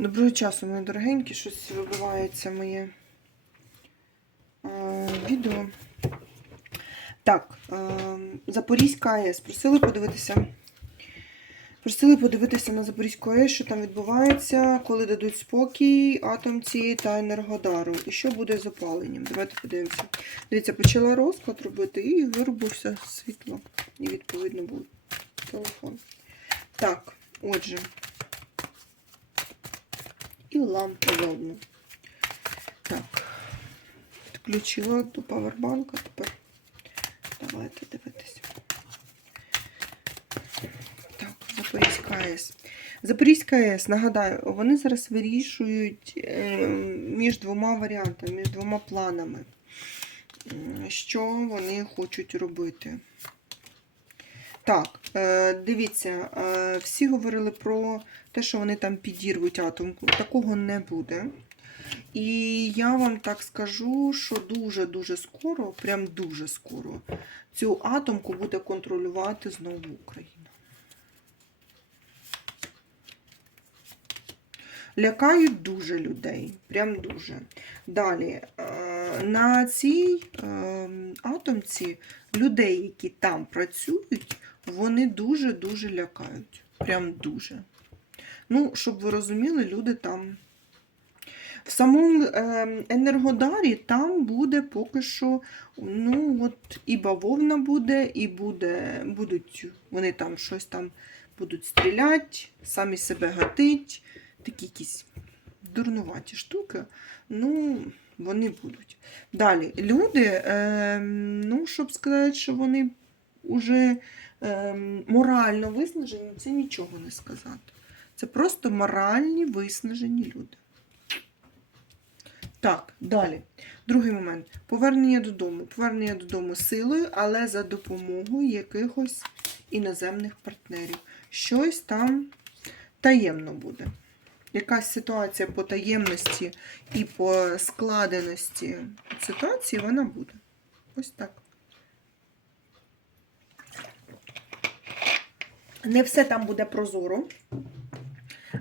Доброго часу, мої дорогенькі, щось вибивається моє е, відео. Так, е, Запорізька АЕС. Просили подивитися. Просили подивитися на Запорізьку АЕС, що там відбувається, коли дадуть спокій атомці та енергодару. І що буде з опаленням. Давайте подивимося. Дивіться, почала розклад робити і вирубився світло. І відповідно був телефон. Так, отже. І лампу заодно. Так. Підключила до павербанка. Тепер давайте дивитися. Так, Запорізька АЕС. Запорізька АЕС, нагадаю, вони зараз вирішують е, між двома варіантами, між двома планами, що вони хочуть робити. Так, дивіться, е, всі говорили про те, що вони там підірвуть атомку. Такого не буде. І я вам так скажу, що дуже-дуже скоро, прям дуже скоро, цю атомку буде контролювати знову Україна. Лякають дуже людей, прям дуже. Далі, е, на цій е, атомці людей, які там працюють, вони дуже-дуже лякають. Прям дуже. Ну, щоб ви розуміли, люди там. В самому е, Енергодарі там буде поки що, ну, от і бавовна буде, і буде, будуть вони там щось там будуть стріляти, самі себе гатить, такі якісь дурнуваті штуки. Ну, вони будуть. Далі, люди, е, ну, щоб сказати, що вони вже морально виснажені, це нічого не сказати. Це просто моральні виснажені люди. Так, далі. Другий момент. Повернення додому. Повернення додому силою, але за допомогою якихось іноземних партнерів. Щось там таємно буде. Якась ситуація по таємності і по складеності ситуації вона буде. Ось так. Не все там буде прозоро.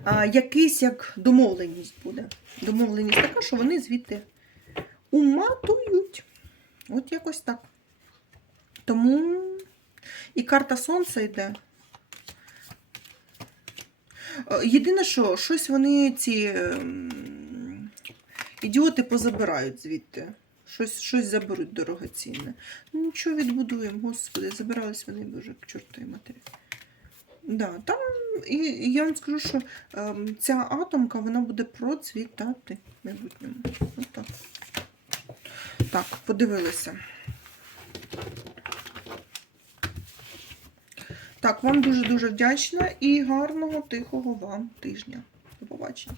А, якийсь як домовленість буде. Домовленість така, що вони звідти уматують. От якось так. Тому і карта сонця йде. Е, Єдине, що щось вони ці ем, ідіоти позабирають звідти. Щось, щось заберуть дорогоцінне. Ну, нічого відбудуємо, господи, забирались вони вже к чортовій матері. Да, там, і, я вам скажу, що е, ця атомка вона буде процвітати в майбутньому. От так. так, подивилися. Так, вам дуже-дуже вдячна і гарного, тихого вам тижня. До побачення.